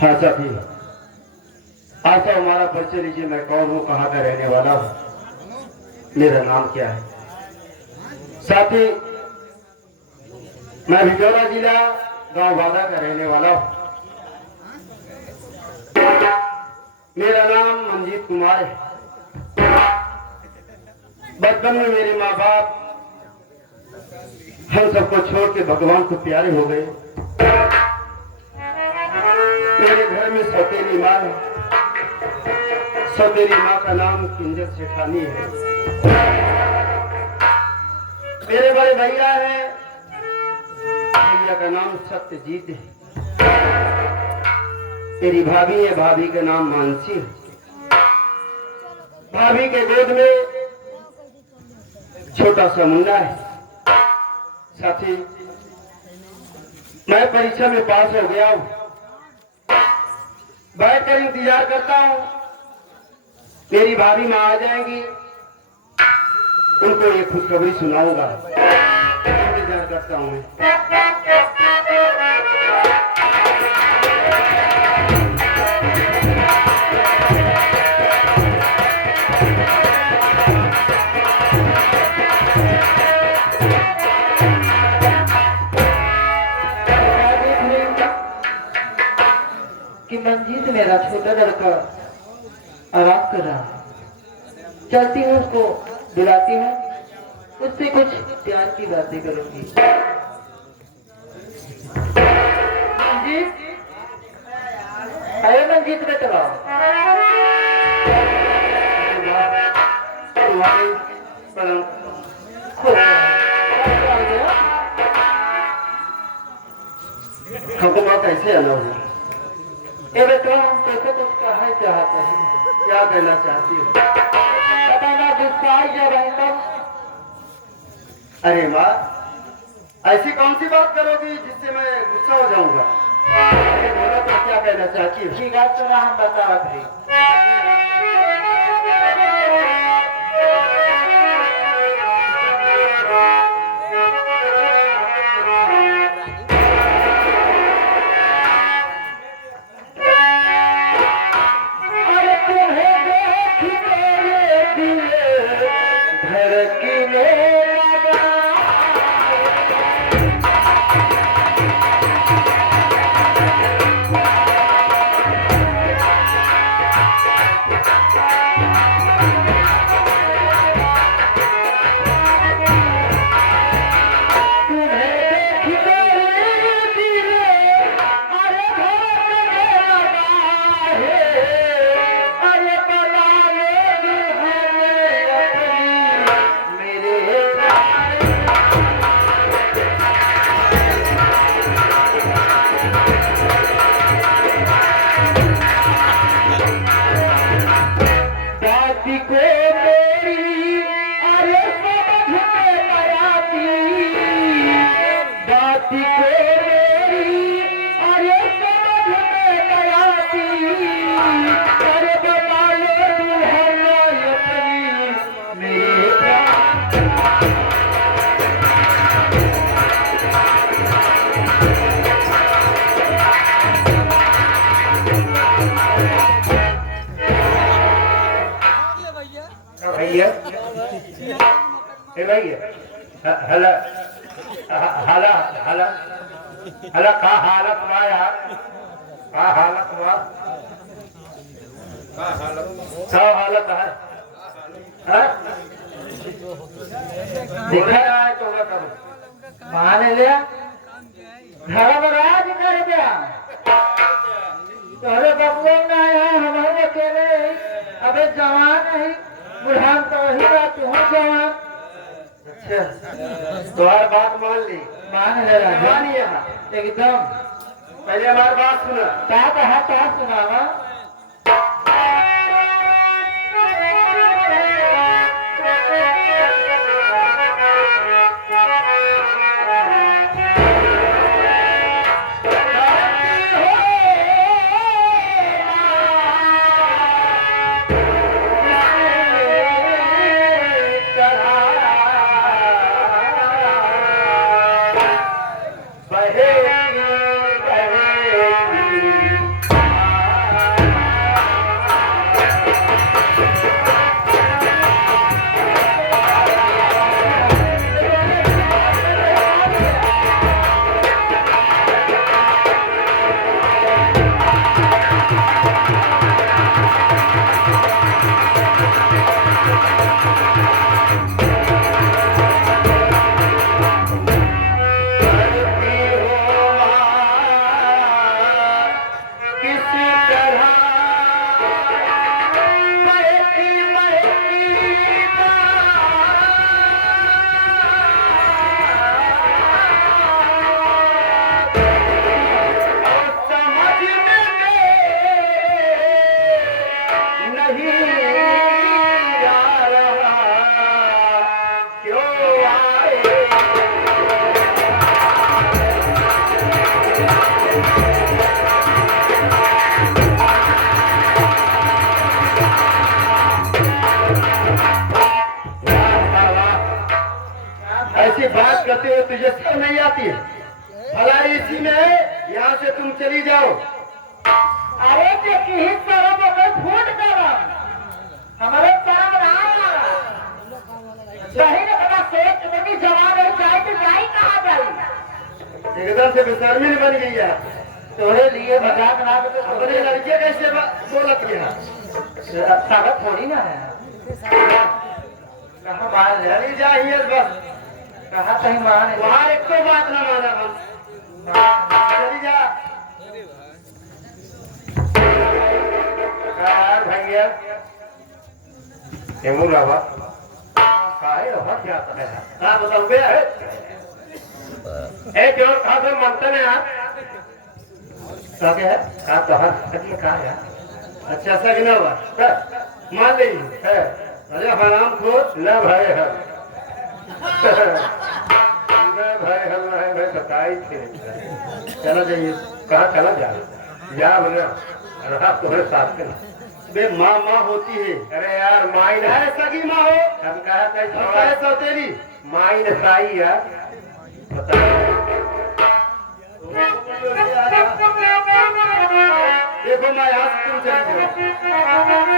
हाँ साथी, आज तो हमारा परिचय लीजिए। मैं कौन हूँ, कहाँ का रहने वाला हूँ, मेरा नाम क्या है। साथी, मैं भिजौरा जिला गांव बादा का रहने वाला हूँ। मेरा नाम मंजीत कुमार है। बचपन में मेरे माँ बाप हम सबको छोड़ के भगवान को प्यारे हो गए। मेरे घर में सौतेली माँ है। सौतेली माँ का नाम किंजल सेठानी है। मेरे बड़े भैया है, भैया का नाम सत्यजीत है। मेरी भाभी है, भाभी का नाम मानसी है। भाभी के गोद में छोटा सा मुन्ना है। साथी, मैं परीक्षा में पास हो गया हूँ। बैठकर इंतजार करता हूँ, मेरी भाभी माँ आ जाएंगी, उनको ये खुशखबरी सुनाऊंगा। इंतजार करता हूँ मैं। कि मंजीत मेरा छोटा लड़का आराम कर रहा है। चलती हूँ, उसको बुलाती हूँ, उससे कुछ प्यार की बातें करूंगी। मंजीत, अरे मंजीत बेटा, तुम्हारे प्रणाम। हुकूमत कैसे आना हुआ? ये बेटा, हम कैसे कुछ कहा चाहते हैं, क्या कहना चाहती हो? पता ना गुस्सा या रंगम। अरे माँ, ऐसी कौन सी बात करोगी जिससे मैं गुस्सा हो जाऊंगा? अरे बोलो तो, क्या कहना चाहती हो? ठीक है, तो हम बता रहे। भैया, भैया, हला हला हला हला का हालत हुआ यार? का हालत हुआ? क्या हालत है? देखा है तो कब मान लिया, धर्मराज कर दिया। तोहरे बबुआ ना है, हमारे अकेले। अबे जवान है, बुढ़ान तो वही बात, तू जवान। अच्छा, तो हर बात मान ली? मान ले राजा, मानिए। एकदम। पहले हमारी बात सुना। क्या कहा, क्या सुनावा? यहाँ से तुम चली जाओ। अरे देखी ही सारा बगल फूट गया हमारे काम रहा सही ने बता सोच मेरी जवान हो जाए तो जाए कहाँ जाए एकदम से बेशर्मी बन गई है। तोरे लिए मजाक ना कर अपने लड़के कैसे बोलत है? ताकत थोड़ी ना है कहाँ मान ले चली जाइए बस। कहाँ कहीं मान है वहाँ एक तो बात ना माना हम। चली जा यार भैया हेमू लावा काहे रहा क्या है? हाँ बताओ बे ए क्यों कहाँ से मानते हैं यार? क्या क्या है? कहाँ तो हर खत्म कहाँ है? अच्छा सगना हुआ मान ली है। अरे हराम खोर न भाई है भाई बताई थे। चला जाइए कहाँ चला जा बोले रहा तुम्हारे साथ में बे माँ माँ होती है। अरे यार माई ना है सगी माँ हो। हम कहा सौतेली माई ने साई यार देखो मैं यहाँ से तुम चली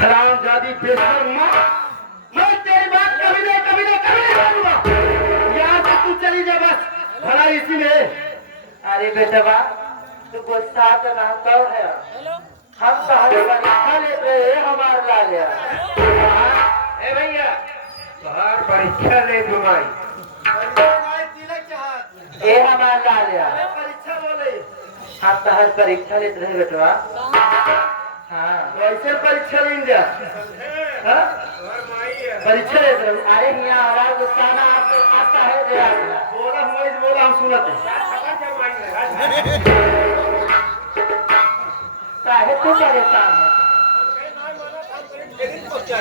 हरामजादी बेशर्म माँ, मैं तेरी बात कभी नहीं मानूंगा। यहाँ से तू चली जा बस भला इसी में। अरे बेटवा तू गुस्सा तो ना कर है हम तो हर परीक्षा लेते हैं हमार ला लिया ए भैया बाहर परीक्षा ले तुम्हारी ये हमार ला लिया परीक्षा बोले हम तो हर परीक्षा लेते रहे बेटवा हाँ वैसे परीक्षा लेने जा हाँ? परीक्षा लेते रहे। अरे यहाँ आवाज उत्साह आता है जरा बोला हम सुनते काहे तू परेशान है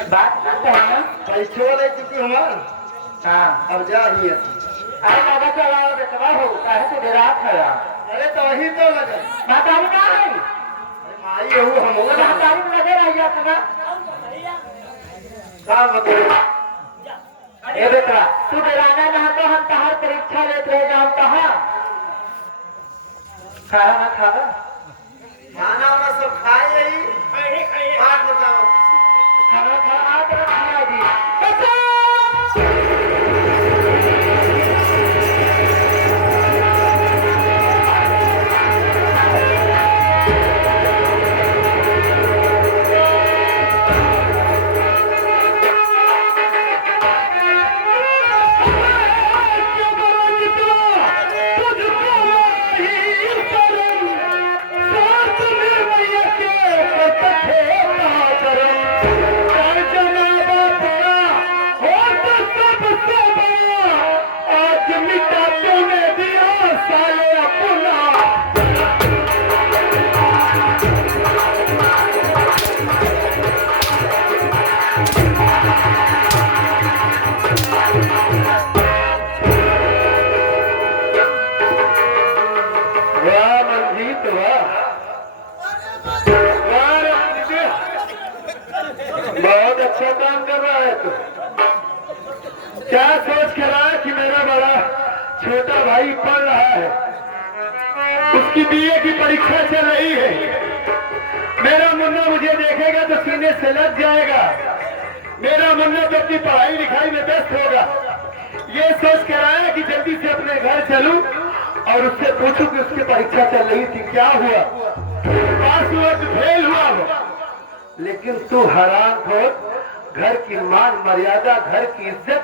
बात ना कहना परीक्षा ले चुकी हमार हाँ अब जा ही है। अरे बाबा चलाओ बेटवा हो काहे तू विराट है अरे तो वही तो लगा मातारी का है माई हूँ हम तो मातारी में लगे रहिए अपना क्या बताओ ए बेटा तू डराना ना तो हम तहार परीक्षा लेते रहे जाम कहाँ खाना ना खाना खाना वाना सब खाए यही बात बताओ खाना खाना तो खाना दी तुझको ही शरण साथ में काम कर रहा है तू? क्या सोच के रहा है कि मेरा बड़ा छोटा भाई पढ़ रहा है, उसकी बीए की परीक्षा चल रही है, मेरा मुन्ना मुझे देखेगा तो सीने से लग जाएगा, मेरा मुन्ना तो अपनी पढ़ाई लिखाई में व्यस्त होगा। ये सोच के रहा है कि जल्दी से अपने घर चलूं और उससे पूछूं कि उसकी परीक्षा चल रही थी, क्या हुआ, पास हुआ कि फेल हुआ हो। लेकिन तू हैरान हो, घर की मान मर्यादा, घर की इज्जत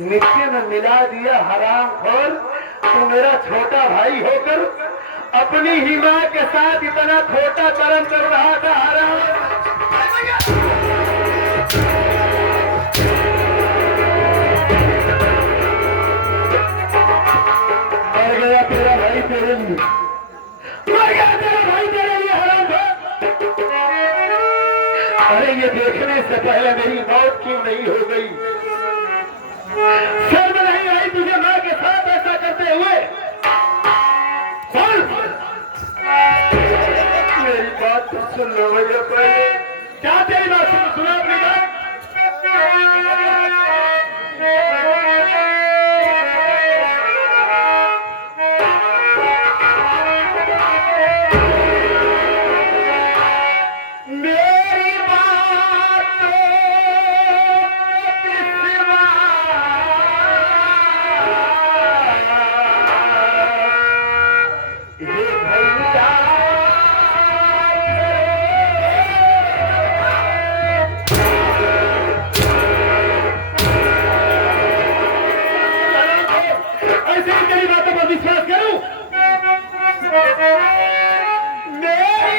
मिट्टी में मिला दिया। हराम खोर, तू मेरा छोटा भाई होकर अपनी ही मां के साथ इतना खोटा कर्म कर रहा था। हराम मर गया तेरा भाई तेरे लिए, मर गया तेरा भाई तेरे लिए। हराम खोर, अरे ये देखने से पहले मेरी मौत क्यों नहीं हो गई? शर्म नहीं आई तुझे मां के साथ ऐसा करते हुए? मेरी बात तो सुन लो भैया पहले। क्या तेरी बात सुना अपनी बात? मेरी बात ऐसे ही तेरी बातों पर विश्वास करूं? मेरी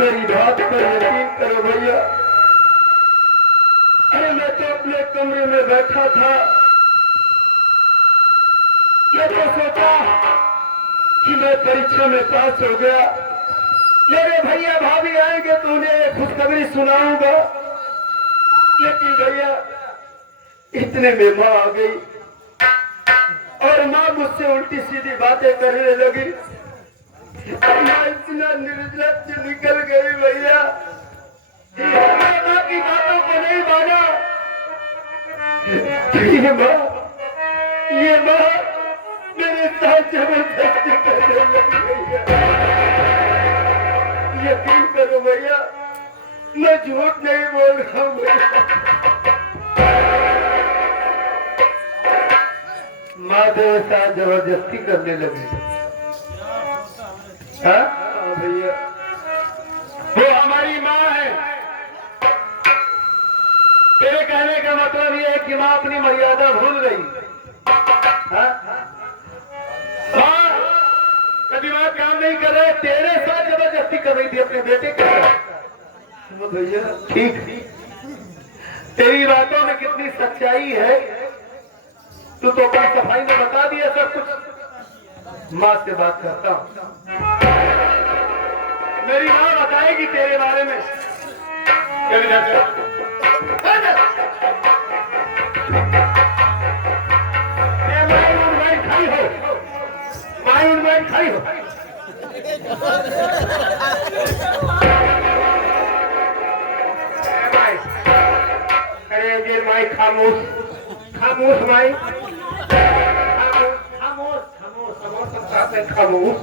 मेरी बात पर यकीन करो भैया। अरे मैं तो अपने कमरे में बैठा था, मैं तो सोचा कि मैं परीक्षा में पास हो गया, मेरे भैया भाभी आएंगे तो उन्हें खुशखबरी सुनाऊंगा। लेकिन भैया इतने में माँ आ गई और माँ मुझसे उल्टी सीधी बातें करने लगी। मैं इतना निर्लज्ज निकल गई भैया, मैं माँ की बातों को नहीं माना। ये माँ मेरे साथ जबरदस्ती करने लगी भैया। यकीन करो भैया, मैं झूठ नहीं बोल रहा हूँ भैया। माँ मेरे साथ जबरदस्ती करने लगी। हाँ भैया, वो हमारी माँ है। तेरे कहने का मतलब ये है कि माँ अपनी मर्यादा भूल गई। हाँ? माँ का दिमाग काम नहीं कर रहा है, तेरे साथ जबरदस्ती कर रही थी अपने बेटे के साथ। भैया ठीक, तेरी बातों में कितनी सच्चाई है तू तो अपनी सफाई में बता दिया सब कुछ। माँ से बात करता हूँ, मेरी माँ बताएगी तेरे बारे में। खाई हो, माई खाई हो। अरे ये माई माई खामोश खामोश माई खामोश खामोश खामोश खामोश सब साथ में खामोश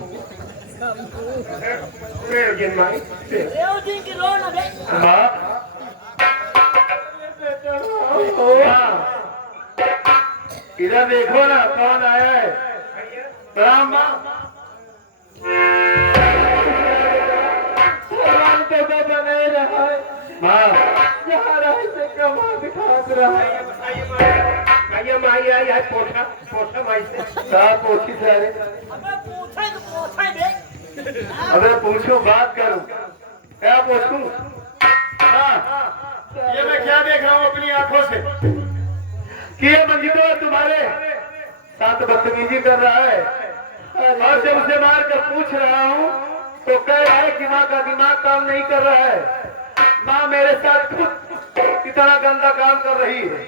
जिन माई माँ इधर देखो ना कौन आया है। प्रणाम माँ। बने रहा है माँ से कमा दिखात रहा है। भैया माई आई है पोछा पोछा माई से साहब पोछी सारे अगर पूछो बात करूं क्या पूछूं। ये मैं क्या देख रहा हूँ अपनी आंखों से कि ये मंजिला तुम्हारे साथ बदतमीजी कर रहा है और जब उसे मार कर पूछ रहा हूँ तो कह रहा है कि माँ का दिमाग काम नहीं कर रहा है। माँ मेरे साथ खुद कितना गंदा काम कर रही है।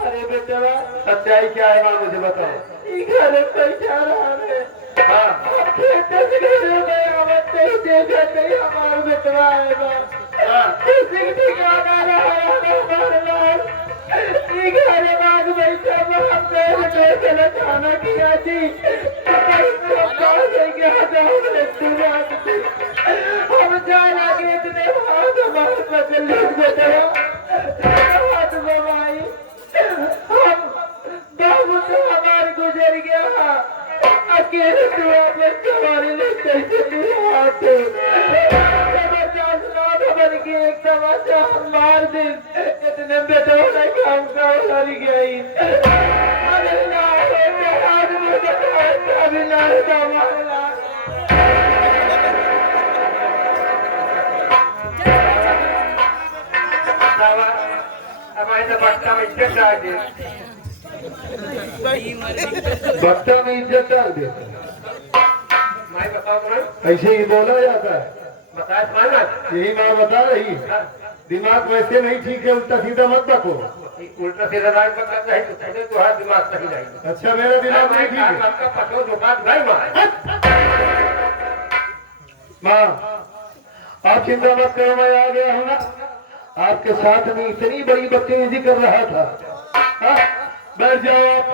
अरे बेटा सच्चाई क्या है माँ मुझे बताओ। घर पैसा रहा है हाँ आवत नहीं देखा नहीं हमारा बेटवा आएगा किसी ठिकाना बाग बैठा हमने खाना किया जी हम जा लगे इतने हाथ हमारे बदल हाथ बवाई हम बाबू तो हमारे गुजर गया अकेले दुआ में तुम्हारे लिए कैसे हाथ बन के एक तमाशा हम मार दे इतने बेटों ने काम कर गई अरे ना अभी ना हमारे तो बट्टा में इज्जत डाल दे बच्चा में इज्जत डाल दे मैं बताओ मैं ऐसे ही बोला जाता है। बताए माना यही माँ बता रही दिमाग वैसे नहीं ठीक है उल्टा सीधा मत बको। उल्टा सीधा राज पकड़ता है तो पहले तुम्हारा दिमाग सही नहीं। अच्छा मेरा दिमाग नहीं ठीक है आपका पसो दुकान भाई माँ आप चिंता मत करो मैं आ गया हूँ ना। आपके साथ में इतनी बड़ी बदतमीजी कर रहा था। हाँ? बैठ जाओ आप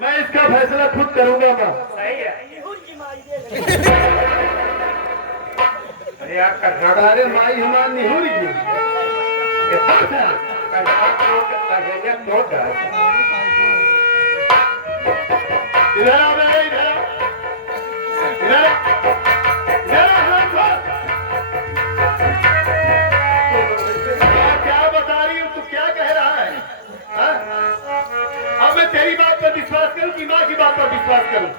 मैं इसका फैसला खुद करूंगा माँ। सही है। अरे यार कर्नाटक अरे माई हमारी निहुरी जी इधर आ रहा है इधर इधर क्या बता रही हूँ तू क्या कह रहा है। अब मैं तेरी बात पर विश्वास करूं कि माँ की बात पर विश्वास करूं।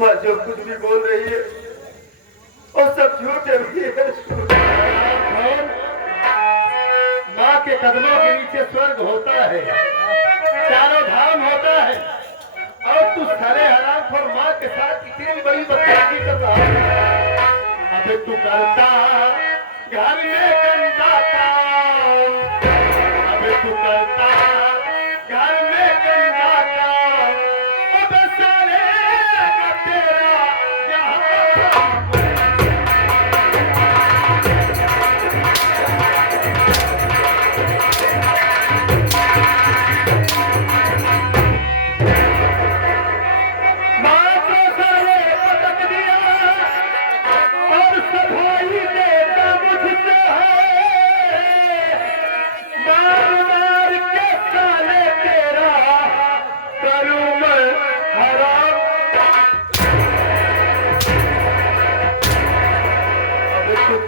माँ जो कुछ भी बोल रही है और सब झूठ है। माँ के कदमों के नीचे स्वर्ग होता है चारों धाम होता है और तू सारे हराम और माँ के साथ इतनी बड़ी बदतमीजी कर रहा है। अबे तू करता घर में गंदा काम अबे तू करता घर में गंदा काम अबे साले का तेरा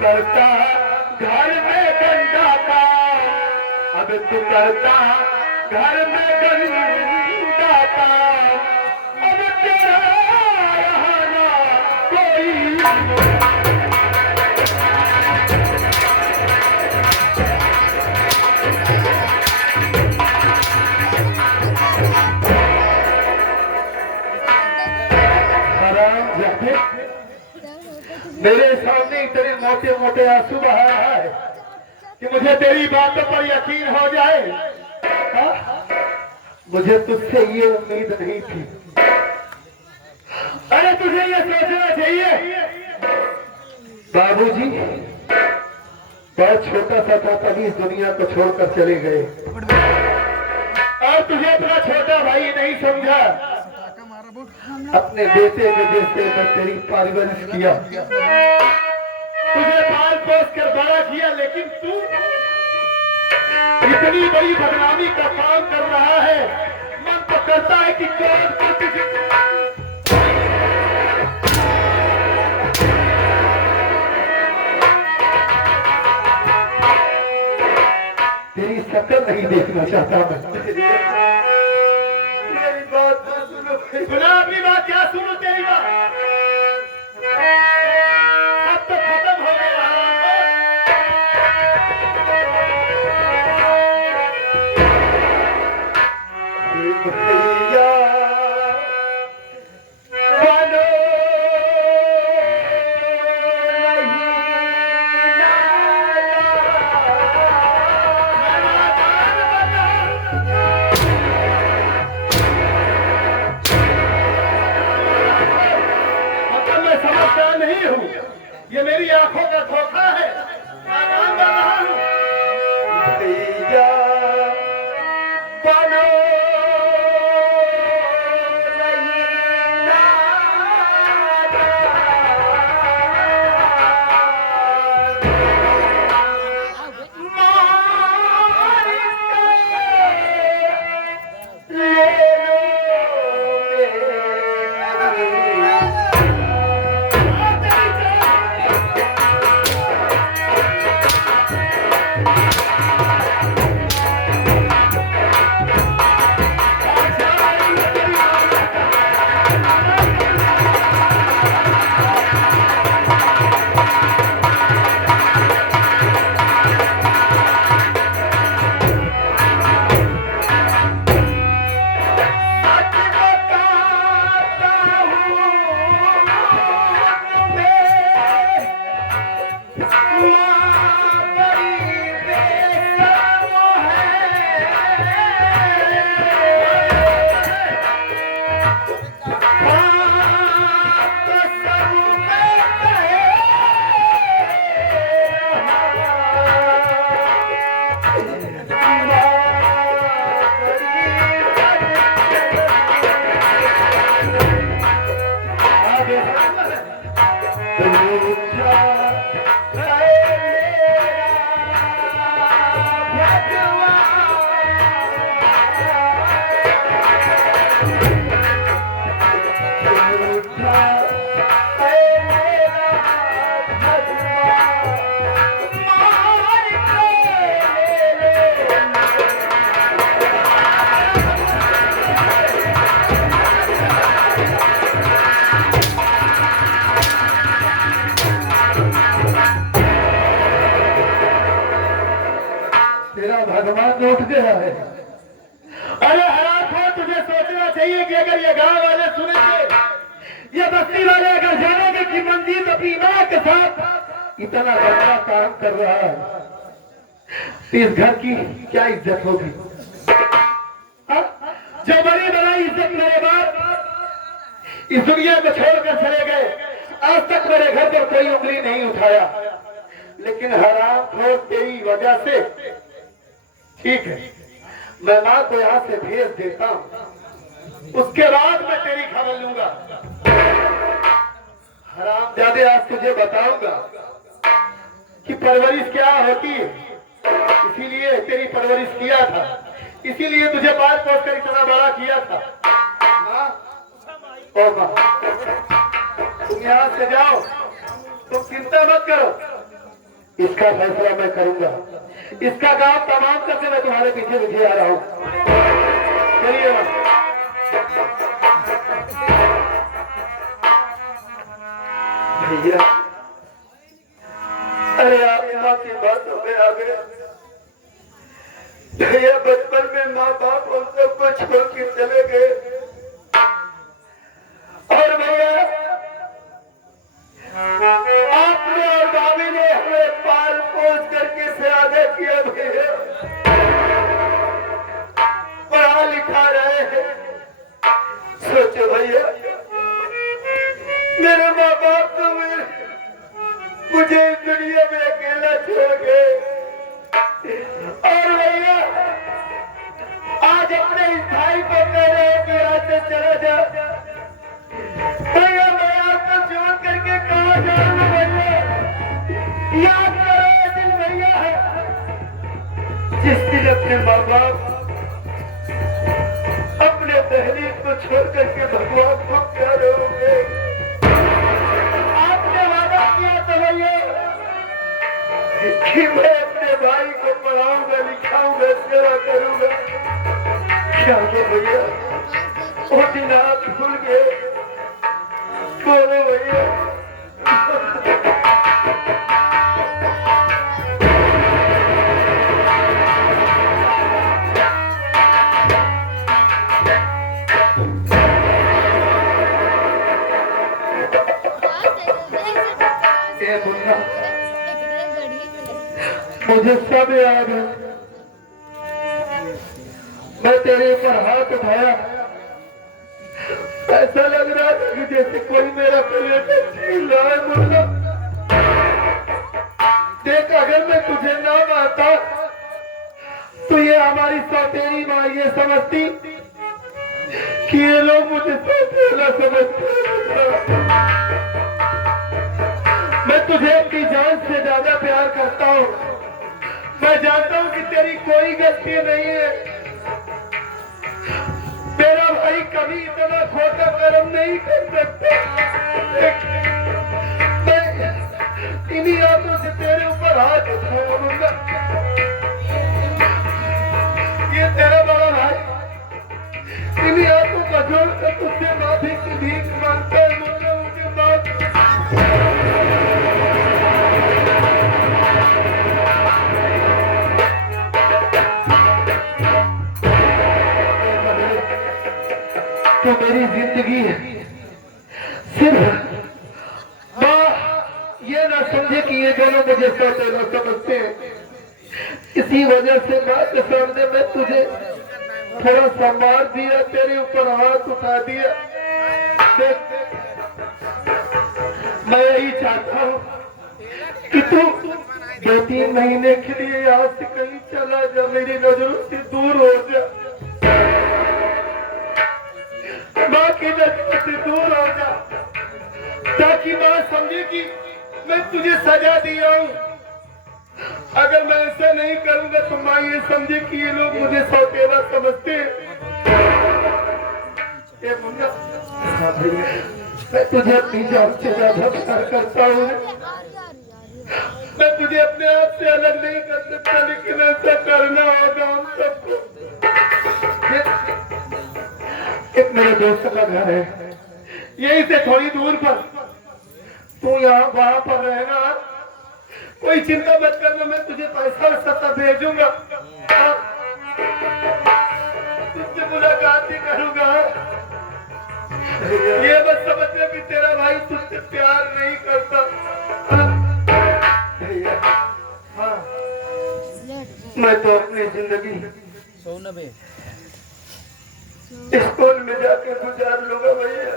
करता घर में गंदा काम अब तू करता घर में गंदा काम अब तेरा यहाँ ना कोई मेरे सामने इतने मोटे मोटे आंसू बहा रहा है कि मुझे तेरी बातों पर यकीन हो जाए। हा? मुझे तुझसे ये उम्मीद नहीं थी। अरे तुझे ये सोचना चाहिए बाबूजी पर छोटा सा था तभी इस दुनिया को छोड़कर चले गए और तुझे अपना छोटा भाई नहीं समझा। अपने बेटे के जैसे मैं तेरी परवरिश किया, तुझे पाल पोस कर बड़ा किया, लेकिन तू इतनी बड़ी बदनामी का काम कर रहा है। मन तो करता है कि तेरी शक्ल नहीं देखना चाहता मैं। मेरी बात तो सुनो, सुना अपनी बात। क्या सुनो तेरी बात? अब तो खत्म हो गया। भैया बनो नहीं हूँ, ये मेरी आंखों का धोखा है। नादान बन रहा हूँ। भैया बनो भगवान उठ गया है। अरे हराम हो, तुझे सोचना चाहिए कि अगर ये गांव वाले सुनेंगे, ये बस्ती वाले अगर जानेंगे कि मंजीत अपनी मां के साथ इतना बड़ा काम कर रहा है, तो इस घर की क्या इज्जत होगी? जो बड़ी बड़ी इज्जत मेरे बाप इस दुनिया को छोड़कर चले गए, आज तक मेरे घर पर कोई उंगली नहीं उठाया, लेकिन हराम हो तेरी वजह से, ठीक है, मैं मां को यहाँ से भेज देता हूँ, उसके बाद मैं तेरी खबर लूंगा। हरामजादे, आज तुझे बताऊंगा कि परवरिश क्या होती है। इसीलिए तेरी परवरिश किया था, इसीलिए तुझे पाल पोस कर इतना बड़ा किया था। मां, ओ मां, तुम यहाँ से जाओ, तुम चिंता मत करो, इसका फैसला मैं करूंगा, इसका काम तमाम करके मैं तुम्हारे पीछे पीछे आ रहा हूं। चलिए भैया, अरे आप माँ की बातों में आ गए भैया। बचपन में माँ बाप उन सबको छोड़ के चले गए, और भैया आपने और भाभी ने हमें पाल पोस करके सयादा किया। भैया पढ़ा लिखा रहे हैं, सोचो भैया, मेरे माँ बाप तो मुझे इस दुनिया में अकेला छोड़ गए। बाप अपने दहलीज को छोड़ करके भगवान को प्यारे हो गए। आपने वादा किया था भैया कि मैं अपने भाई को पढ़ाऊंगा, लिखाऊंगा, सेवा करूंगा। क्या हो भैया, वो दिन आप भूल गए। बोलो भैया। मुझे सब याद है। मैं तेरे ऊपर हाथ उठाया, ऐसा लग रहा था कि जैसे कोई मेरा कलेजा छीन रहा है। मुन्ना देख, अगर मैं तुझे ना मारता तो ये हमारी सौतेली माँ ये समझती कि ये लोग मुझे सौतेला समझते हैं। मैं तुझे अपनी जान से ज्यादा प्यार करता हूँ। मैं जानता हूँ कि तेरी कोई गलती नहीं है। तेरा भाई कभी इतना खोटा कर्म नहीं कर सकता। मैं इन्हीं हाथों से तेरे ऊपर हाथ उठाऊंगा। ये तेरा बड़ा भाई इन्हीं हाथों का जोड़कर तुझसे माफी की भीख मांगता है। मुझे माफ तो मेरी जिंदगी सिर्फ माँ ये ना समझे कि ये दोनों मुझे सौतेला समझते हैं। इसी वजह से माँ के सामने मैं तुझे थोड़ा सम्मान दिया, तेरे ऊपर हाथ उठा दिया। मैं यही चाहता हूँ कि तू 2-3 महीने के लिए यहाँ से कहीं चला जा, मेरी नजरों से दूर हो जा, माँ की नजरों से दूर हो जा, ताकि माँ समझे कि मैं तुझे सजा दिया हूँ। अगर मैं ऐसा नहीं करूंगा तो माँ ये समझे कि ये लोग मुझे सौतेला समझते हैं। मुन्ना, मैं तुझे अपनी जान से ज्यादा प्यार करता हूँ। मैं तुझे अपने आप से अलग नहीं कर सकता, लेकिन ऐसा करना होगा हम सबको। एक मेरे दोस्त का घर है, यहीं से थोड़ी दूर पर। तू यहाँ वहां पर रहना, कोई चिंता मत करना। मैं तुझे पैसा और सत्ता भेजूंगा, तुझसे मुलाकात भी करूंगा। ये बस समझना कि तेरा भाई तुझसे प्यार नहीं करता। हाँ, मैं तो अपनी जिंदगी स्कूल में जाके गुजार लूंगा भैया,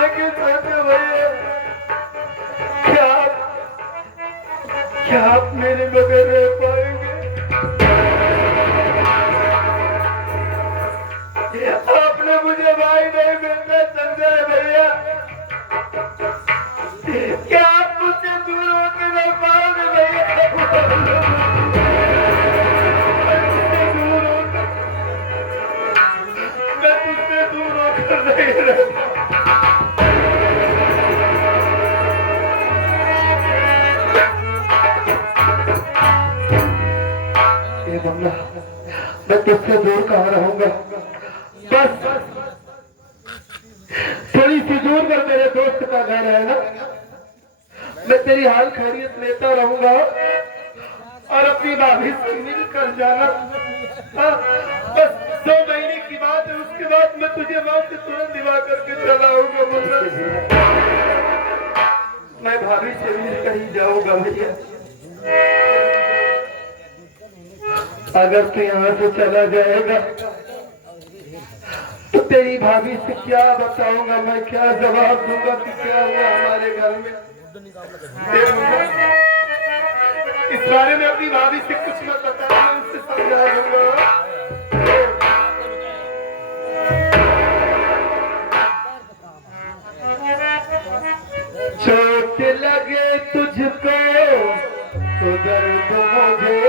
लेकिन सोचो भैया, क्या आप मेरे बगैर रह पाएंगे? आपने मुझे भाई नहीं मिलता समझा है भैया। क्या आप मुझसे दूर होकर रह पाओगे भैया? मैं तुझसे दूर होकर नहीं रहता। मैं तुझसे दूर कहाँ रहूंगा? बस थोड़ी सी दूर पर मेरे दोस्त का घर है ना, मैं तेरी हाल खैरियत लेता रहूंगा और अपनी भाभी से मिल कर जाना। बस 2 महीने की बात है, उसके बाद मैं तुझे वहां से तुरंत दिवा करके चला आऊंगा। मैं भाभी से मिल कर ही जाऊंगा भैया। अगर तू यहाँ से चला जाएगा तो तेरी भाभी से क्या बताऊंगा मैं, क्या जवाब दूंगा कि क्या हुआ हमारे घर में। इस बारे में अपनी भाभी से कुछ मत बताना, मैं उससे समझा दूंगा। चोट लगे तुझको तो दर्द मुझे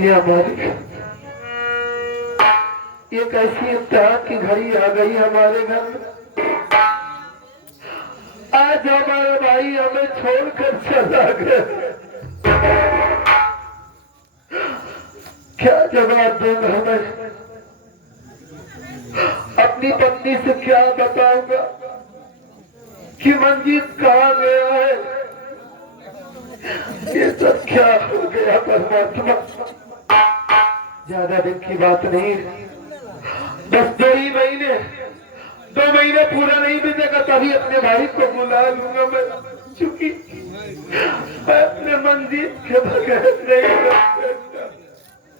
ये हमारी ये कैसी इम्तिहान की घड़ी आ गई हमारे घर में। आज हमारे भाई हमें छोड़कर चला गया। क्या जवाब दूंगा मैं, अपनी पत्नी से क्या बताऊंगा कि मंजीत कहाँ गया है। ये सब क्या हो गया परमात्मा। ज्यादा दिन की बात नहीं, बस 2 महीने पूरा नहीं बीतेगा तभी अपने भाई को बुला लूंगा मैं, चूंकि मैं अपने मंजीत के बगैर नहीं रह सकता।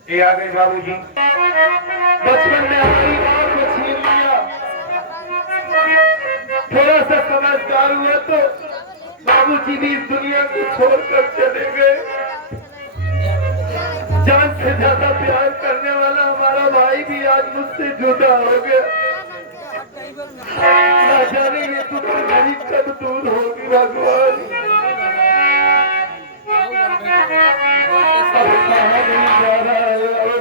ये आ गए बाबूजी। बचपन में हमारी माँ को छीन लिया, थोड़ा सा समझदार हुआ तो बाबूजी भी इस दुनिया को छोड़कर चले गए। जान से ज्यादा प्यार करने वाला हमारा भाई भी आज मुझसे जुदा हो गया। ना जाने ये दुख मेरी कब दूर होगी भगवान। अब कहाँ नहीं जा रहा है और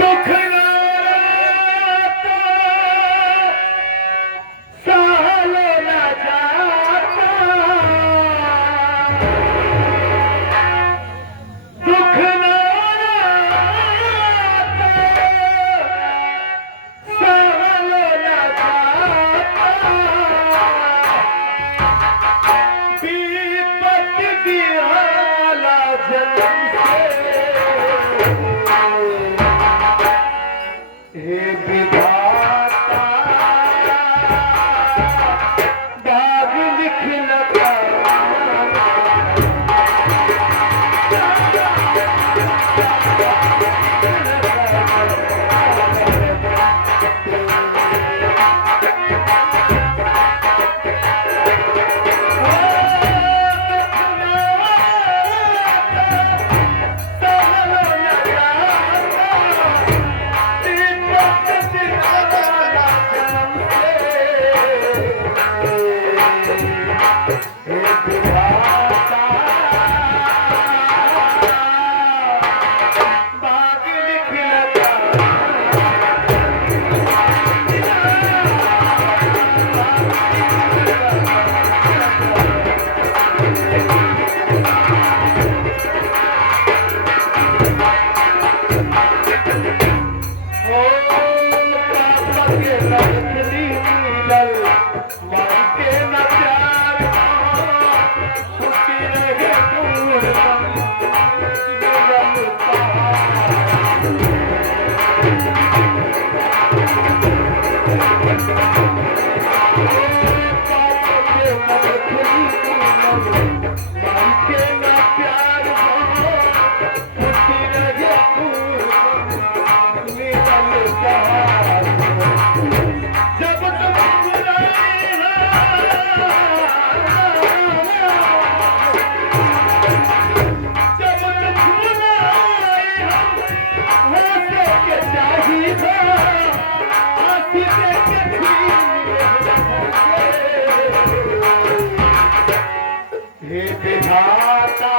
दुख हे विधाता